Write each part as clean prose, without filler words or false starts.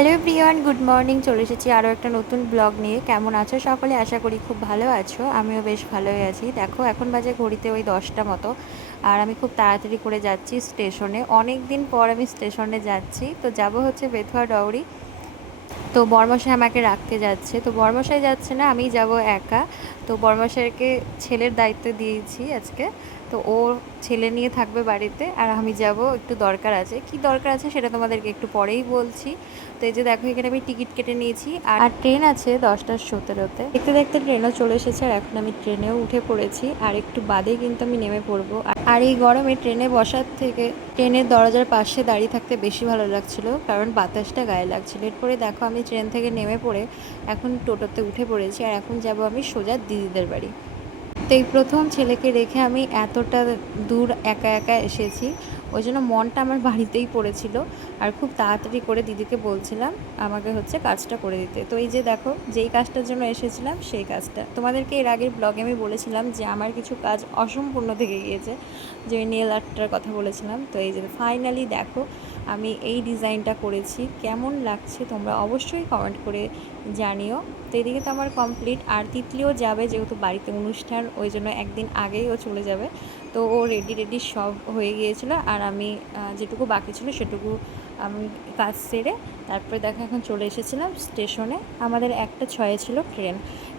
Hello everyone, good morning. চলে এসেছি আরও একটা নতুন ব্লগ নিয়ে। কেমন আছো সকলে? আশা করি খুব ভালো আছো। আমিও বেশ ভালোই আছি। দেখো এখন বাজে ঘড়িতে ওই 10টা মতো, আর আমি খুব তাড়াতাড়ি করে যাচ্ছি স্টেশনে। অনেক দিন পর আমি স্টেশনে যাচ্ছি। তো যাব হচ্ছে বেথুয়া ডাউরি। তো বরমশাই আমাকে রাখতে যাচ্ছে। তো বরমশাই যাচ্ছে না, আমি যাব একা। তো বরমশাইকে ছেলের দায়িত্ব দিয়েছি আজকে। তো ও ছেলে নিয়ে থাকবে বাড়িতে, আর আমি যাব, একটু দরকার আছে। কি দরকার আছে সেটা তোমাদেরকে একটু পরেই বলছি। তো এই যে দেখো, এখানে আমি টিকিট কেটে নিয়েছি, আর ট্রেন আছে 10টা 17-তে। দেখতে দেখতে ট্রেনও চলে এসেছে, আর এখন আমি ট্রেনেও উঠে পড়েছি। আর একটু বাদেই কিন্তু আমি নেমে পড়বো। আর এই গরমে ট্রেনে বসার থেকে ট্রেনের দরজার পাশে দাঁড়িয়ে থাকতে বেশি ভালো লাগছিল, কারণ বাতাসটা গায়ে লাগছিল। এরপরে দেখো, আমি ট্রেন থেকে নেমে পড়ে এখন টোটোতে উঠে পড়েছি, আর এখন যাব আমি সোজা দিদিদের বাড়ি। তো এই প্রথম ছেলেকে রেখে আমি এতটা দূর একা একা এসেছি। ওই জন্য মনটা আমার বাড়িতেই পড়েছিল, আর খুব তাড়াতাড়ি করে দিদিকে বলছিলাম আমাকে হচ্ছে কাজটা করে দিতে। তো এই যে দেখো, যেই কাজটার জন্য এসেছিলাম সেই কাজটা তোমাদেরকে এর আগের ব্লগে আমি বলেছিলাম যে আমার কিছু কাজ অসম্পূর্ণ থেকে গিয়েছে, যে ওই নেল আর্টটার কথা বলেছিলাম। তো এই যে ফাইনালি দেখো, আমি এই ডিজাইনটা করেছি। কেমন লাগছে তোমরা অবশ্যই কমেন্ট করে জানিও। তো এদিকে তো আমার কমপ্লিট, আর তিতলিও যাবে, যেহেতু বাড়িতে অনুষ্ঠান, ওই জন্য একদিন আগেই ও চলে যাবে। তো ও রেডি রেডি সব হয়ে গিয়েছিলো, আর আমি যেটুকু বাকি ছিল সেটুকু আমি কাজ সেরে তারপরে দেখো এখন চলে এসেছিলাম স্টেশনে। আমাদের 1টা 6-এ ছিল ট্রেন।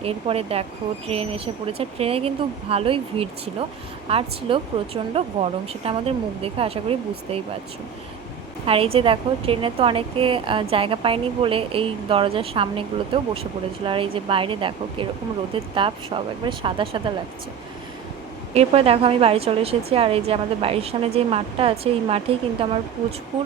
এরপরে দেখো ট্রেন এসে পড়েছে। ট্রেনে কিন্তু ভালোই ভিড় ছিল, আর ছিল প্রচণ্ড গরম। সেটা আমাদের মুখ দেখে আশা করি বুঝতেই পারছো। আর এই যে দেখো, ট্রেনে তো অনেকে জায়গা পায়নি বলে এই দরজার সামনেগুলোতেও বসে পড়েছিল। আর এই যে বাইরে দেখো কীরকম রোদের তাপ, সব একবারে সাদা সাদা লাগছে। এরপরে দেখো আমি বাড়ি চলে এসেছি, আর এই যে আমাদের বাড়ির সামনে যে মাঠটা আছে, এই মাঠেই কিন্তু আমার পুচকুর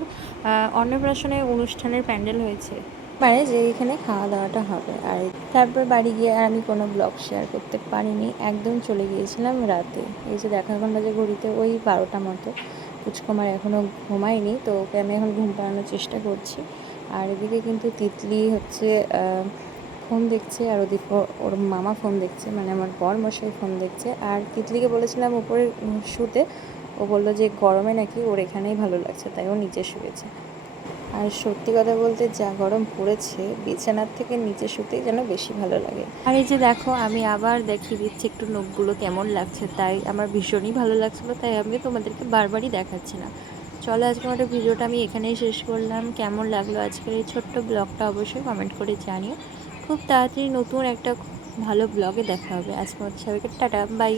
অন্নপ্রাশনের অনুষ্ঠানের প্যান্ডেল হয়েছে, মানে যে এখানে খাওয়া দাওয়াটা হবে। আর তারপর বাড়ি গিয়ে আর আমি কোনো ব্লগ শেয়ার করতে পারিনি, একদম চলে গিয়েছিলাম রাতে। এই যে দেখো এখন বাজে ঘড়িতে ওই 12টা মতো। পুচকুমার এখনও ঘুমায়নি, তো ওকে আমি এখন ঘুম পাড়ানোর চেষ্টা করছি। আর এদিকে কিন্তু তিতলি হচ্ছে ফোন দেখছে, আর ওদিকে ওর মামা ফোন দেখছে, মানে আমার বর মশাই ফোন দেখছে। আর তিতলিকে বলেছিলাম উপরে শুতে, ও বললো যে গরমে নাকি ওর এখানেই ভালো লাগছে, তাই ও নিচে শুয়েছে। আর সত্যি কথা বলতে যা গরম পড়েছে, বিছানার থেকে নিচে শুতেই যেন বেশি ভালো লাগে। আর এই যে দেখো, আমি আবার দেখিয়ে দিচ্ছি একটু নখগুলো কেমন লাগছে, তাই আমার ভীষণই ভালো লাগছিলো, তাই আমি তোমাদেরকে বারবারই দেখাচ্ছি না। চলো, আজকে আমাদের ভিডিওটা আমি এখানেই শেষ করলাম। কেমন লাগলো আজকের এই ছোট্ট ব্লগটা অবশ্যই কমেন্ট করে জানিও। খুব তাড়াতাড়ি নতুন একটা ভালো ব্লগে দেখা হবে। আজকে সবাইকে টাটা, বাই।